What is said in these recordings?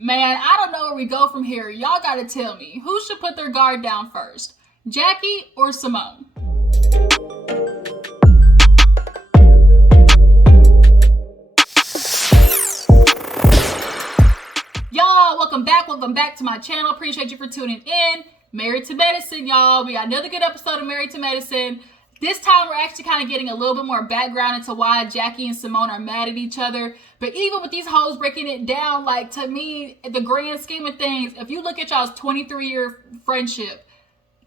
Man, I don't know where we go from here. Y'all gotta tell me, who should put their guard down first? Jackie or Simone? Y'all, welcome back to my channel. Appreciate you for tuning in. Married to Medicine, y'all. We got another good episode of Married to Medicine. This time, we're actually kind of getting a little bit more background into why Jackie and Simone are mad at each other. But even with these hoes breaking it down, like, to me, the grand scheme of things, if you look at y'all's 23-year friendship,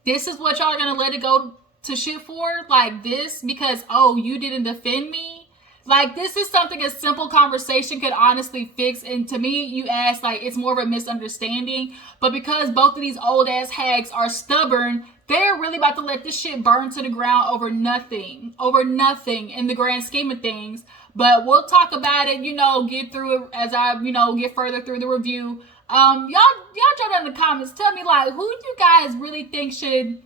this is what y'all are going to let it go to shit for? Like this? Because, oh, you didn't defend me? Like, this is something a simple conversation could honestly fix. And to me, you ask, like, it's more of a misunderstanding. But because both of these old-ass hags are stubborn, they're really about to let this shit burn to the ground over nothing in the grand scheme of things. But we'll talk about it, get through it as I, get further through the review. Y'all drop down in the comments. Tell me, like, who do you guys really think should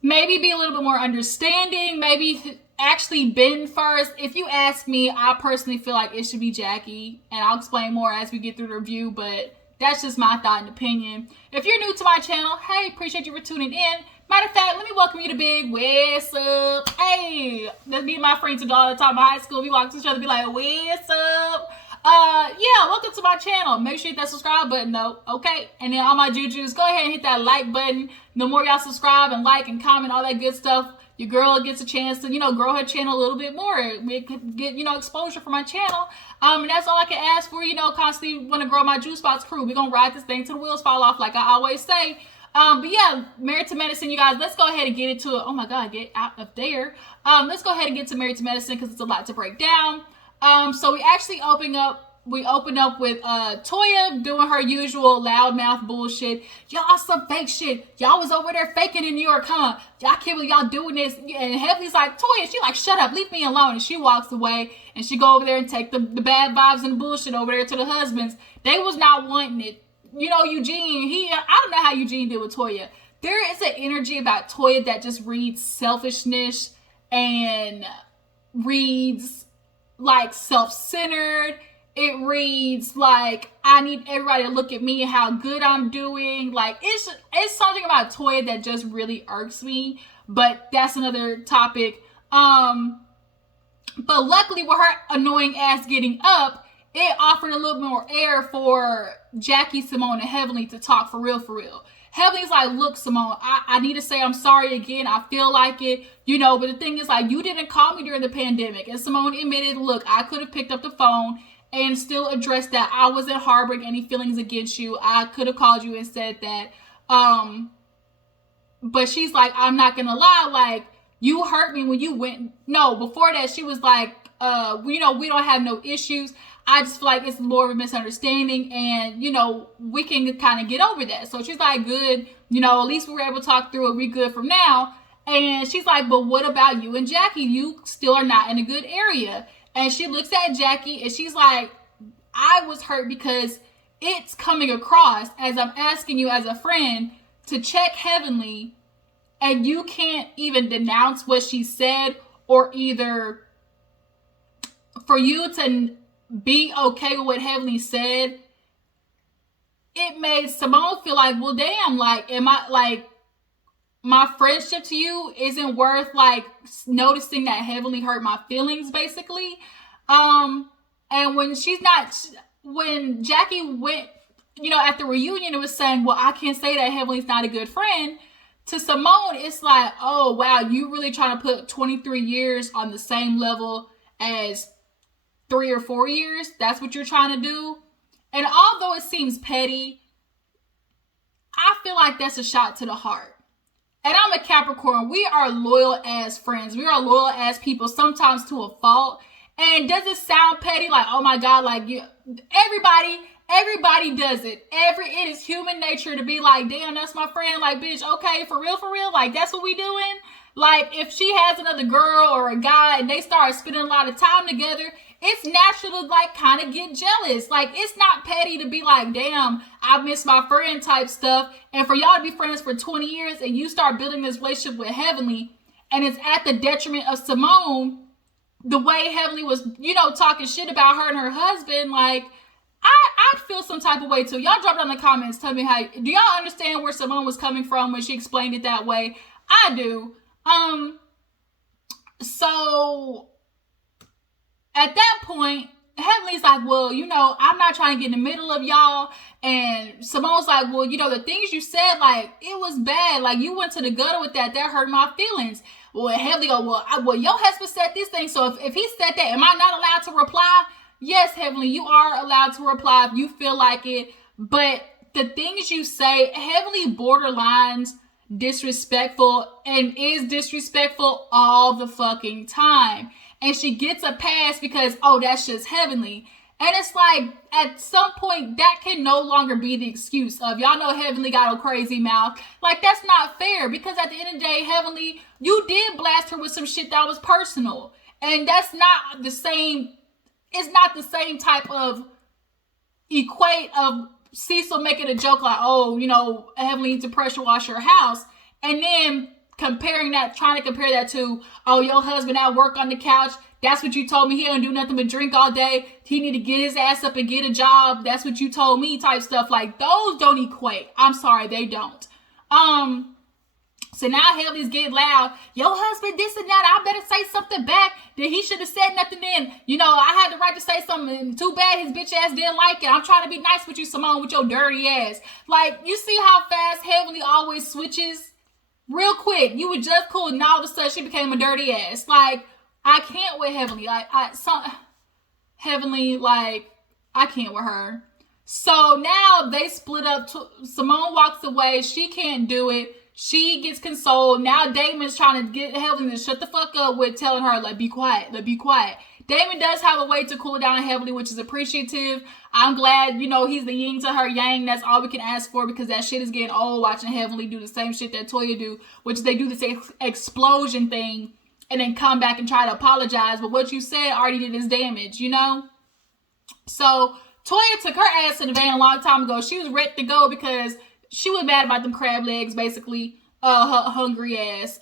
maybe be a little bit more understanding? Maybe actually bend first. If you ask me, I personally feel like it should be Jackie. And I'll explain more as we get through the review. But that's just my thought and opinion. If you're new to my channel, hey, appreciate you for tuning in. Matter of fact, let me welcome you to Big. What's up? Hey, that's me and my friends all the time in high school. We walk to each other and be like, what's up? Yeah, welcome to my channel. Make sure you hit that subscribe button though, okay? And then all my jujus, go ahead and hit that like button. The more y'all subscribe and like and comment, all that good stuff, your girl gets a chance to, grow her channel a little bit more. We could get, exposure for my channel. And that's all I can ask for, constantly want to grow my Juice Box crew. We're going to ride this thing till the wheels fall off, like I always say. But yeah, Married to Medicine, you guys, let's go ahead and get into it. Oh my God, get out of there. Let's go ahead and get to Married to Medicine because it's a lot to break down. So we actually open up with Toya doing her usual loudmouth bullshit. Y'all some fake shit. Y'all was over there faking in New York, huh? Y'all can't believe y'all doing this. And Heavenly's like, Toya, she like, shut up, leave me alone. And she walks away and she go over there and take the bad vibes and the bullshit over there to the husbands. They was not wanting it. Eugene, I don't know how Eugene did with Toya. There is an energy about Toya that just reads selfishness and reads like self-centered. It reads like, I need everybody to look at me and how good I'm doing. Like, it's something about Toya that just really irks me. But that's another topic. But luckily, with her annoying ass getting up, it offered a little bit more air for Jackie, Simone, and Heavenly to talk for real. Heavenly's like, look, Simone, I need to say I'm sorry again. I feel like it, but the thing is, like, you didn't call me during the pandemic. And Simone admitted, look, I could have picked up the phone and still address that I wasn't harboring any feelings against you. I could have called you and said that. But she's like, I'm not going to lie. Like, you hurt me when you went. No, before that, she was like, we don't have no issues. I just feel like it's more of a misunderstanding and, we can kind of get over that. So she's like, good. At least we were able to talk through it. We good from now. And she's like, but what about you and Jackie? You still are not in a good area. And she looks at Jackie and she's like, I was hurt because it's coming across as I'm asking you as a friend to check Heavenly and you can't even denounce what she said or either for you to be okay with what Heavenly said. It made Simone feel like, well, damn, like, am I like, my friendship to you isn't worth like noticing that Heavenly hurt my feelings, basically. And when Jackie went, at the reunion, it was saying, well, I can't say that Heavenly's not a good friend. To Simone, it's like, oh, wow, you really trying to put 23 years on the same level as 3 or 4 years? That's what you're trying to do? And although it seems petty, I feel like that's a shot to the heart. And I'm a Capricorn. We are loyal as friends. We are loyal as people, sometimes to a fault. And does it sound petty? Like, oh my God, like everybody does it. It is human nature to be like, damn, that's my friend. Like, bitch, okay, for real? Like, that's what we doing? Like, if she has another girl or a guy and they start spending a lot of time together, it's natural to like kind of get jealous. Like, it's not petty to be like, damn, I miss my friend type stuff. And for y'all to be friends for 20 years and you start building this relationship with Heavenly and it's at the detriment of Simone, the way Heavenly was, talking shit about her and her husband, like, I feel some type of way too. Y'all drop down in the comments. Tell me how. Do y'all understand where Simone was coming from when she explained it that way? I do. So at that point, Heavenly's like, well, you know, I'm not trying to get in the middle of y'all. And Simone's like, well, you know, the things you said, like, it was bad. Like, you went to the gutter with that. That hurt my feelings. Well, Heavenly go, well, your husband said this thing. So if he said that, am I not allowed to reply? Yes, Heavenly, you are allowed to reply if you feel like it. But the things you say, Heavenly borderlines disrespectful and is disrespectful all the fucking time. And she gets a pass because, oh, that's just Heavenly. And it's like, at some point, that can no longer be the excuse of, y'all know Heavenly got a crazy mouth. Like, that's not fair, because at the end of the day, Heavenly, you did blast her with some shit that was personal. And that's not the same, it's not the same type of equate of Cecil making a joke like, oh, you know, Heavenly needs to pressure wash her house. And then comparing that, trying to compare that to, oh, your husband at work on the couch, that's what you told me, he don't do nothing but drink all day, he need to get his ass up and get a job, that's what you told me, type stuff. Like, those don't equate. I'm sorry, they don't. So now Heavenly's getting loud, your husband this and that, I better say something back, that he should have said nothing then, you know, I had the right to say something, and too bad his bitch ass didn't like it, I'm trying to be nice with you, Simone, with your dirty ass. Like, you see how fast Heavenly always switches? Real quick, you were just cool, and all of a sudden she became a dirty ass. Like, I can't with Heavenly. Heavenly, like, I can't with her. So now they split up. Simone walks away. She can't do it. She gets consoled. Now Damon's trying to get Heavenly to shut the fuck up with telling her, like, be quiet, like, be quiet. Damon does have a way to cool it down Heavenly, which is appreciative. I'm glad, you know, he's the yin to her yang. That's all we can ask for, because that shit is getting old, watching Heavenly do the same shit that Toya do, which they do this explosion thing and then come back and try to apologize. But what you said already did its damage, you know? So Toya took her ass to the van a long time ago. She was ready to go because she was mad about them crab legs, basically. Her hungry ass.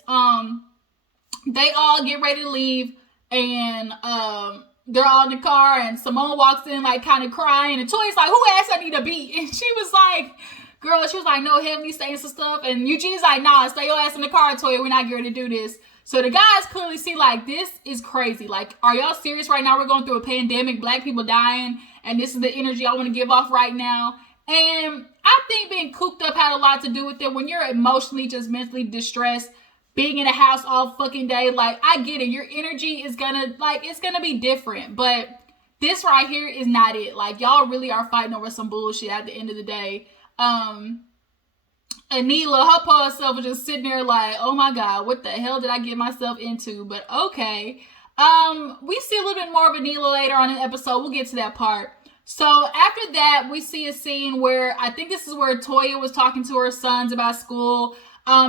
They all get ready to leave, and they're all in the car, and Simone walks in like kind of crying, and Toya's like, who asked I need a beat? And she was like, girl, she was like, no, Heavenly saying some stuff, and Eugene's like, nah, stay your ass in the car, Toya, we're not getting to do this. So the guys clearly see, like, this is crazy. Like, are y'all serious right now? We're going through a pandemic, black people dying, and this is the energy I want to give off right now. And I think being cooped up had a lot to do with it. When you're emotionally, just mentally distressed, being in a house all fucking day, like, I get it. Your energy is gonna, like, it's gonna be different. But this right here is not it. Like, y'all really are fighting over some bullshit at the end of the day. Anila, her poor self was just sitting there like, oh my God, what the hell did I get myself into? But okay. We see a little bit more of Anila later on in the episode. We'll get to that part. So after that, we see a scene where, I think this is where Toya was talking to her sons about school.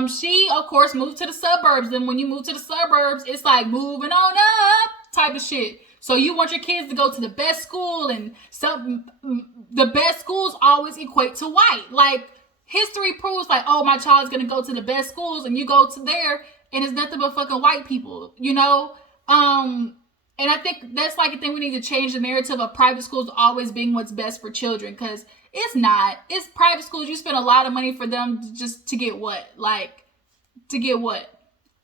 She, of course, moved to the suburbs. And when you move to the suburbs, it's like moving on up type of shit. So you want your kids to go to the best school, and the best schools always equate to white. Like, history proves, like, oh, my child's gonna go to the best schools, and you go to there, and it's nothing but fucking white people, you know? And I think that's like a thing we need to change, the narrative of private schools always being what's best for children, because it's not. It's private schools. You spend a lot of money for them just to get what? Like, to get what?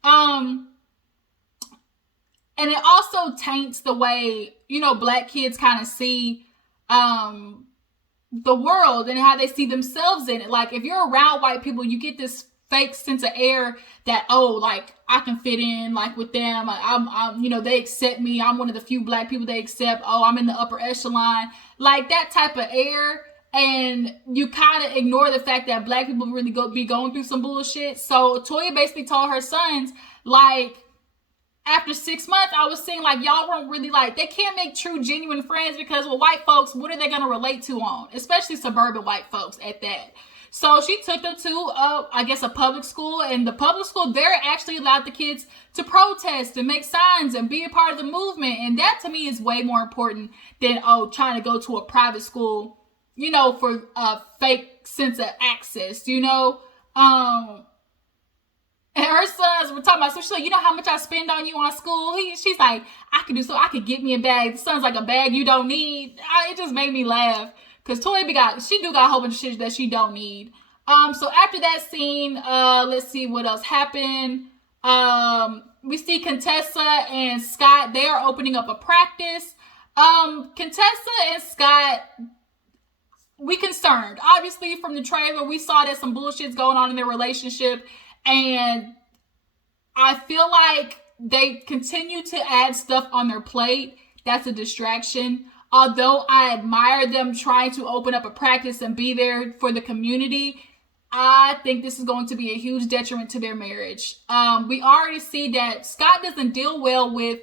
And it also taints the way, you know, black kids kind of see the world and how they see themselves in it. Like, if you're around white people, you get this fake sense of air that, oh, like, I can fit in, like, with them. I'm you know, they accept me. I'm one of the few black people they accept. Oh, I'm in the upper echelon. Like, that type of air. And you kind of ignore the fact that black people really be going through some bullshit. So Toya basically told her sons, like, after 6 months, I was seeing, like, y'all weren't really, like, they can't make true, genuine friends, because with white folks, what are they going to relate to on? Especially suburban white folks at that. So she took them to, I guess, a public school. And the public school, they're actually allowed the kids to protest and make signs and be a part of the movement. And that, to me, is way more important than, oh, trying to go to a private school, you know, for a fake sense of access, you know? And her sons were talking about, so she's like, you know how much I spend on you on school? She's like, I could get me a bag. The son's like, a bag you don't need. It just made me laugh. Because Toya she got a whole bunch of shit that she don't need. So after that scene, let's see what else happened. We see Contessa and Scott. They are opening up a practice. Contessa and Scott, we concerned. Obviously, from the trailer, we saw that some bullshit's going on in their relationship. And I feel like they continue to add stuff on their plate. That's a distraction. Although I admire them trying to open up a practice and be there for the community, I think this is going to be a huge detriment to their marriage. We already see that Scott doesn't deal well with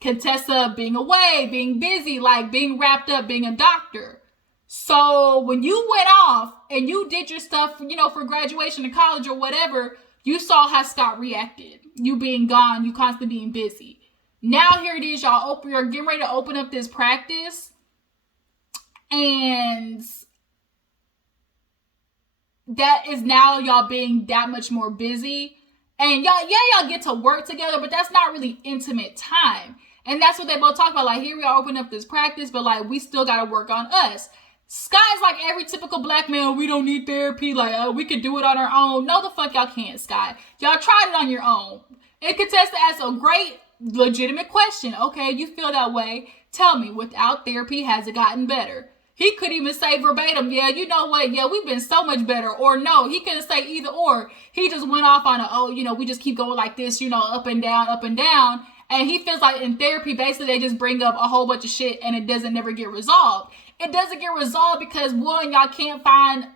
Contessa being away, being busy, like being wrapped up, being a doctor. So when you went off and you did your stuff, for graduation in college or whatever, you saw how Scott reacted. You being gone, you constantly being busy. Now here it is, y'all. You're getting ready to open up this practice, and that is now y'all being that much more busy. And y'all get to work together, but that's not really intimate time. And that's what they both talk about. Like, here we are opening up this practice, but like, we still got to work on us. Sky's like every typical black man. We don't need therapy. Like, we could do it on our own. No, the fuck y'all can't, Sky. Y'all tried it on your own. And Contessa asked a great, legitimate question. Okay, you feel that way. Tell me, without therapy, has it gotten better? He could even say verbatim, yeah, you know what? Yeah, we've been so much better. Or no, he couldn't say either or. He just went off on we just keep going like this, up and down, up and down. And he feels like in therapy, basically, they just bring up a whole bunch of shit and it doesn't never get resolved. It doesn't get resolved because, one, y'all can't find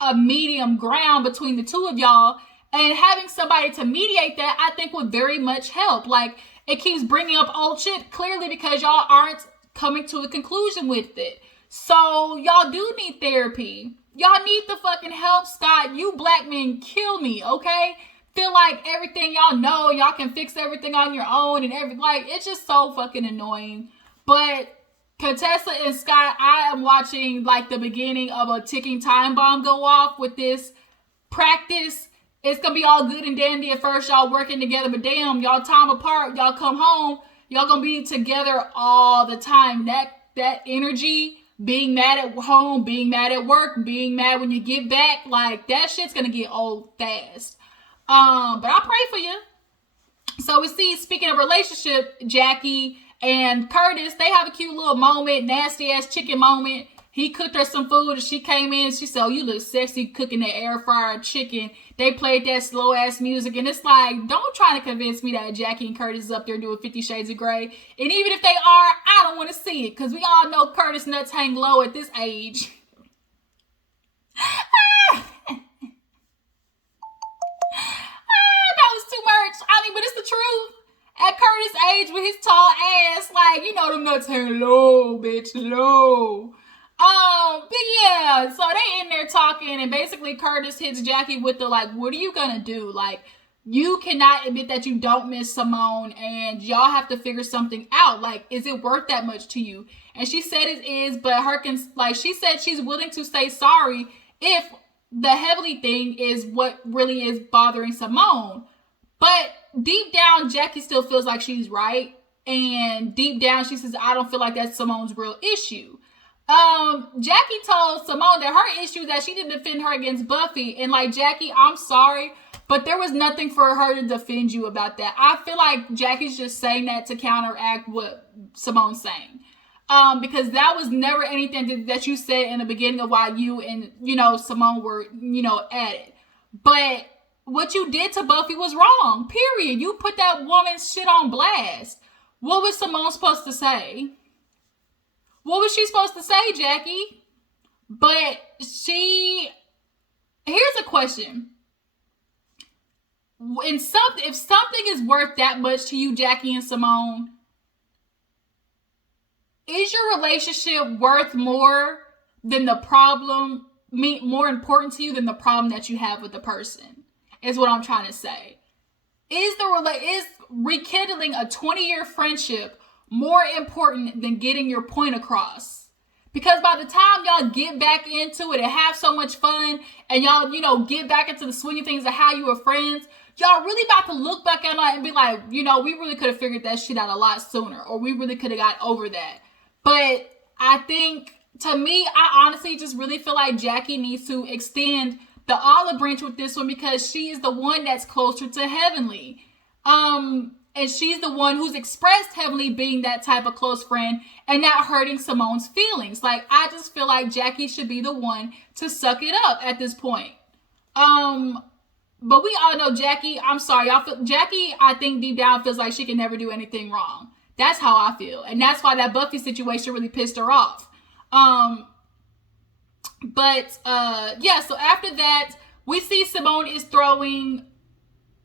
a medium ground between the two of y'all. And having somebody to mediate that, I think, would very much help. Like, it keeps bringing up old shit, clearly because y'all aren't coming to a conclusion with it. So, y'all do need therapy. Y'all need the fucking help, Scott. You black men kill me, okay? Feel like everything y'all know, y'all can fix everything on your own and it's just so fucking annoying. But Contessa and Scott, I am watching like the beginning of a ticking time bomb go off with this practice. It's gonna be all good and dandy at first, y'all working together, but damn, y'all time apart, y'all come home, y'all gonna be together all the time. That energy, being mad at home, being mad at work, being mad when you get back, like that shit's gonna get old fast. But I pray for you. So we see, speaking of relationship, Jackie and Curtis, they have a cute little moment, nasty ass chicken moment. He cooked her some food and she came in. She said, oh, you look sexy cooking that air fryer chicken. They played that slow ass music. And it's like, don't try to convince me that Jackie and Curtis is up there doing 50 Shades of Grey. And even if they are, I don't want to see it. Because we all know Curtis nuts hang low at this age. But it's the truth. At Curtis' age, with his tall ass, them nuts hang low, bitch, low. But yeah, so they in there talking, and basically Curtis hits Jackie with the, what are you gonna do? You cannot admit that you don't miss Simone, and y'all have to figure something out. Is it worth that much to you? And she said it is, but she said she's willing to say sorry if the heavily thing is what really is bothering Simone. But deep down, Jackie still feels like she's right. And deep down, she says, I don't feel like that's Simone's real issue. Jackie told Simone that her issue is that she didn't defend her against Buffy. And Jackie, I'm sorry, but there was nothing for her to defend you about that. I feel like Jackie's just saying that to counteract what Simone's saying. Because that was never anything that you said in the beginning of why you and, Simone were, at it. But what you did to Buffy was wrong, period. You put that woman's shit on blast. What was Simone supposed to say? What was she supposed to say, Jackie? But here's a question. If something is worth that much to you, Jackie and Simone, is your relationship worth more than the problem, more important to you than the problem that you have with the person? Is what I'm trying to say. Is rekindling a 20-year friendship more important than getting your point across? Because by the time y'all get back into it and have so much fun and y'all, get back into the swing of things of how you were friends, y'all really about to look back on it and be like, you know, we really could have figured that shit out a lot sooner, or we really could have got over that. But I think, to me, I honestly just really feel like Jackie needs to extend the olive branch with this one, because she is the one that's closer to Heavenly. And she's the one who's expressed Heavenly being that type of close friend and not hurting Simone's feelings. Like, I just feel like Jackie should be the one to suck it up at this point. But we all know Jackie, I'm sorry, Jackie, I think deep down feels like she can never do anything wrong. That's how I feel. And that's why that Buffy situation really pissed her off. Yeah, so after that, we see Simone is throwing...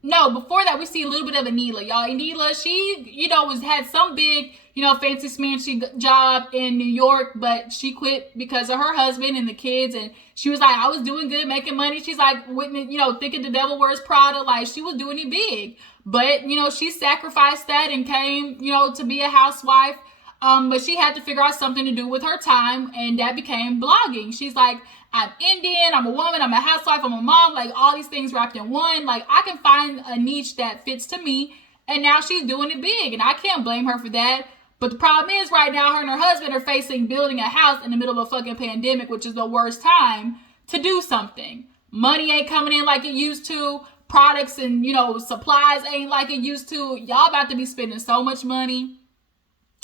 No, before that, we see a little bit of Anila. Y'all, Anila, she, you know, had some big, you know, fancy smancy job in New York, but she quit because of her husband and the kids. And she was like, I was doing good, making money. She's like, you know, thinking the devil wears Prada. Like, she was doing it big. But, you know, she sacrificed that and came, you know, to be a housewife. But she had to figure out something to do with her time, and that became blogging. She's like, I'm Indian, I'm a woman, I'm a housewife, I'm a mom, like all these things wrapped in one. Like, I can find a niche that fits to me, and now she's doing it big, and I can't blame her for that. But the problem is, right now, her and her husband are facing building a house in the middle of a fucking pandemic, which is the worst time to do something. Money ain't coming in like it used to. Products and, you know, supplies ain't like it used to. Y'all about to be spending so much money.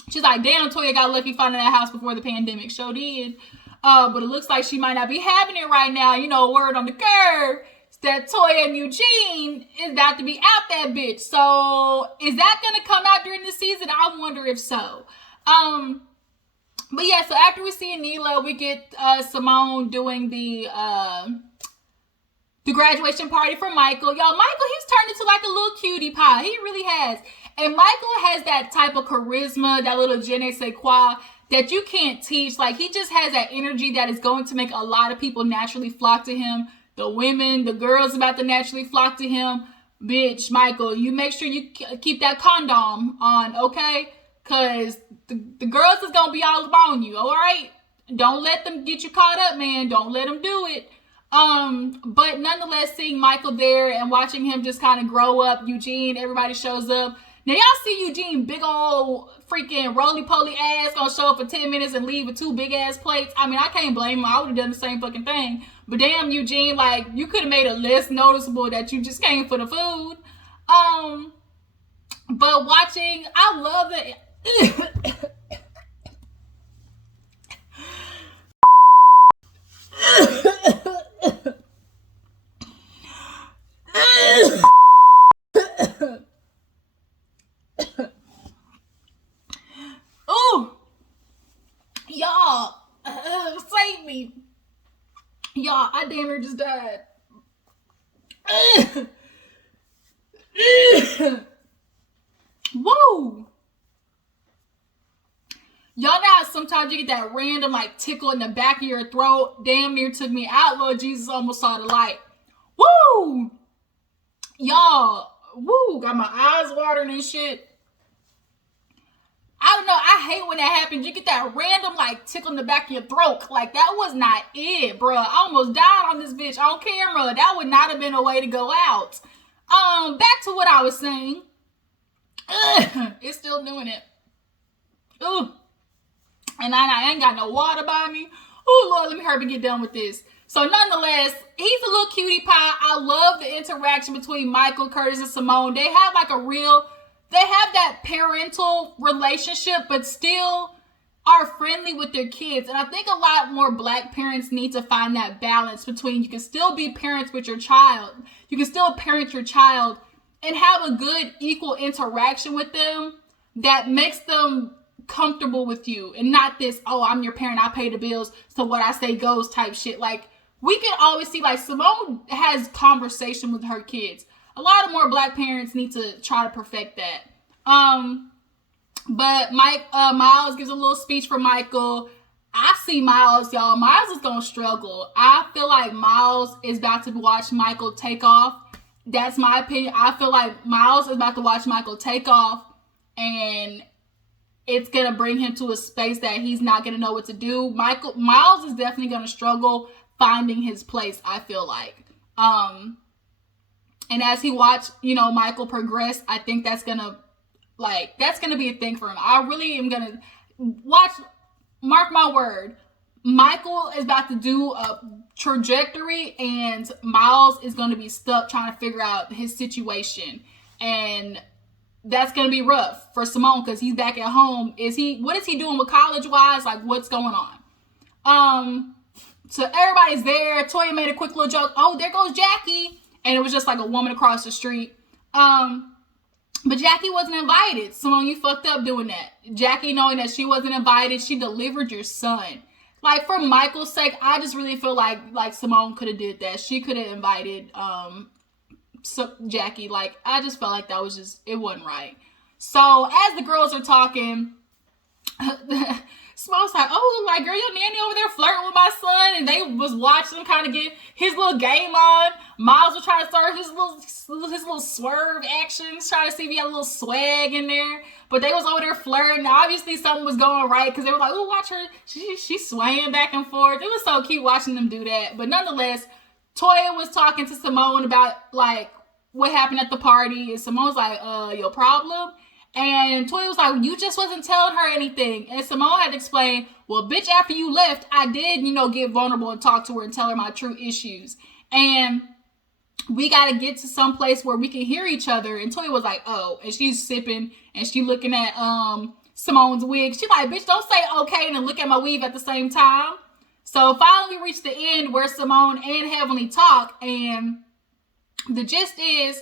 She's like, damn, Toya got lucky finding that house before the pandemic. Sure did. But it looks like she might not be having it right now. You know, word on the curve is that Toya and Eugene is about to be out that bitch. So is that going to come out during the season? I wonder if so. But yeah, so after we see Anila, we get Simone doing the graduation party for Michael. Y'all, Michael, he's turned into like a little cutie pie. He really has. And Michael has that type of charisma, that little je ne sais quoi, that you can't teach. Like, he just has that energy that is going to make a lot of people naturally flock to him. The women, the girls about to naturally flock to him. Bitch, Michael, you make sure you keep that condom on, okay? Because the girls is going to be all up on you, all right? Don't let them get you caught up, man. Don't let them do it. But nonetheless, seeing Michael there and watching him just kind of grow up, Eugene, everybody shows up. Now, y'all see Eugene, big old freaking roly-poly ass, gonna show up for 10 minutes and leave with 2 big-ass plates. I mean, I can't blame him. I would have done the same fucking thing. But damn, Eugene, like, you could have made it less noticeable that you just came for the food. But watching, I love it. Ooh, y'all, save me. Y'all, I damn near just died. Woo. Y'all know how sometimes you get that random like tickle in the back of your throat. Damn near took me out. Lord Jesus, almost saw the light. Woo. Y'all, woo, got my eyes watering and shit. I don't know. I hate when that happens. You get that random, like, tickle in the back of your throat. Like, that was not it, bro. I almost died on this bitch on camera. That would not have been a way to go out. Back to what I was saying. It's still doing it. Ooh. And I ain't got no water by me. Ooh, Lord, let me hurry and get done with this. So, nonetheless, he's a little cutie pie. I love the interaction between Michael, Curtis, and Simone. They have, like, they have that parental relationship, but still are friendly with their kids. And I think a lot more Black parents need to find that balance between you can still be parents with your child. You can still parent your child and have a good equal interaction with them that makes them comfortable with you. And not this, oh, I'm your parent, I pay the bills, so what I say goes type shit. Like, we can always see, like, Simone has conversation with her kids. A lot of more Black parents need to try to perfect that. But Miles gives a little speech for Michael. I see Miles, y'all. Miles is gonna struggle. I feel like Miles is about to watch Michael take off. That's my opinion. I feel like Miles is about to watch Michael take off, and it's gonna bring him to a space that he's not gonna know what to do. Miles is definitely gonna struggle finding his place, I feel like. And as he watched, you know, Michael progress, I think that's gonna be a thing for him. I really am gonna watch, mark my word, Michael is about to do a trajectory and Miles is going to be stuck trying to figure out his situation. And that's going to be rough for Simone because he's back at home. What is he doing with college-wise? Like, what's going on? So everybody's there. Toya made a quick little joke. Oh, there goes Jackie. And it was just like a woman across the street. But Jackie wasn't invited. Simone, you fucked up doing that. Jackie, knowing that she wasn't invited, she delivered your son. Like, for Michael's sake, I just really feel like Simone could have did that. She could have invited Jackie. Like, I just felt like that was just, it wasn't right. So as the girls are talking, Simone's like, oh, like, girl, your nanny over there flirting with my son. And they was watching him kind of get his little game on. Miles was trying to start his little swerve actions, trying to see if he had a little swag in there. But they was over there flirting. Obviously, something was going right because they were like, oh, watch her. She's swaying back and forth. It was so cute watching them do that. But nonetheless, Toya was talking to Simone about, like, what happened at the party. And Simone's like, your problem? And Toya was like, you just wasn't telling her anything. And Simone had to explain, well, bitch, after you left, I did, you know, get vulnerable and talk to her and tell her my true issues. And we got to get to some place where we can hear each other. And Toya was like, oh, and she's sipping and she looking at Simone's wig. She's like, bitch, don't say okay and then look at my weave at the same time. So finally we reached the end where Simone and Heavenly talk. And the gist is,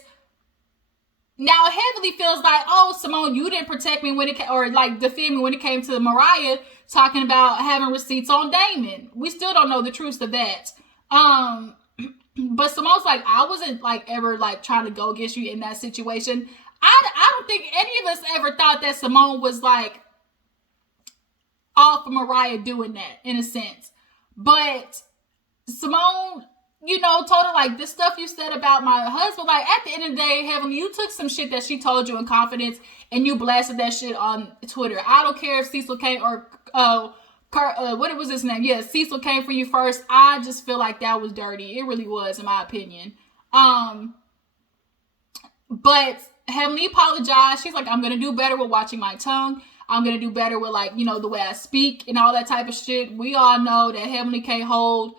now Heavenly feels like, oh, Simone, you didn't protect me when it came, or like defend me when it came to Mariah talking about having receipts on Damon. We still don't know the truth of that. But Simone's like, I wasn't like ever like trying to go against you in that situation. I don't think any of us ever thought that Simone was like all for Mariah doing that in a sense. But Simone, you know, told her like, this stuff you said about my husband, like at the end of the day, Heavenly, you took some shit that she told you in confidence and you blasted that shit on Twitter. I don't care if Cecil came or what was his name? Yeah, Cecil came for you first. I just feel like that was dirty. It really was, in my opinion. But Heavenly apologized. She's like, I'm gonna do better with watching my tongue. I'm gonna do better with, like, you know, the way I speak and all that type of shit. We all know that Heavenly can't hold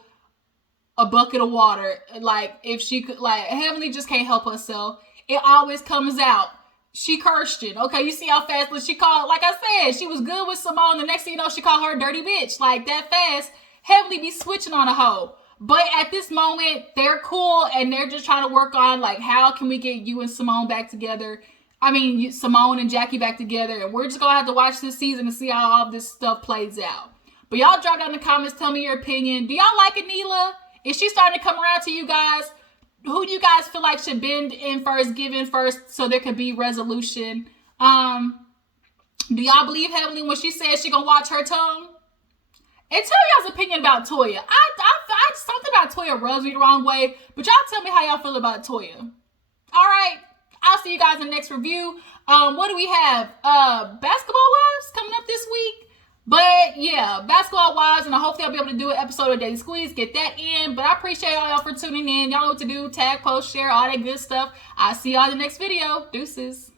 a bucket of water. Like, if she could, like, Heavenly just can't help herself. It always comes out. She cursed it. Okay, you see how fast she called, like I said, she was good with Simone. The next thing you know, she called her a dirty bitch. Like, that fast, Heavenly be switching on a hoe. But at this moment, they're cool and they're just trying to work on, like, how can we get you and Simone back together? I mean, Simone and Jackie back together. And we're just going to have to watch this season and see how all this stuff plays out. But y'all drop down in the comments, tell me your opinion. Do y'all like Anila? Is she starting to come around to you guys? Who do you guys feel like should bend in first, give in first, so there could be resolution? Do y'all believe Heavenly when she says she gonna watch her tongue? And tell y'all's opinion about Toya. I something about Toya rubs me the wrong way, but y'all tell me how y'all feel about Toya. All right, I'll see you guys in the next review. What do we have? Basketball Wives coming up this week. But yeah, Basketball Wives, and hopefully I'll be able to do an episode of Daily Squeeze, get that in. But I appreciate y'all for tuning in. Y'all know what to do. Tag, post, share, all that good stuff. I'll see y'all in the next video. Deuces.